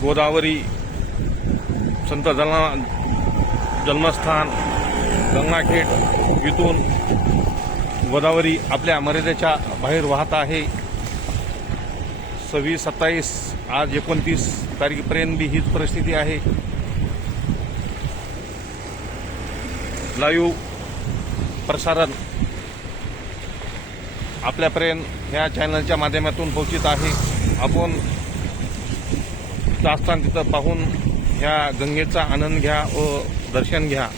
गोदावरी संत जन्म जन्मस्थान गंगाखेड इथून गोदावरी आपल्या मर्यादेच्या बाहेर वाहत आहे. सव्वीस सत्तावीस आज एकोणतीस तारखेपर्यंत बी हीच परिस्थिती आहे. लाईव्ह प्रसारण आपल्यापर्यंत ह्या चॅनलच्या माध्यमातून पोहोचित आहे. आपण तिथं असताना तिथं पाहून ह्या गंगेचा आनंद घ्या व दर्शन घ्या.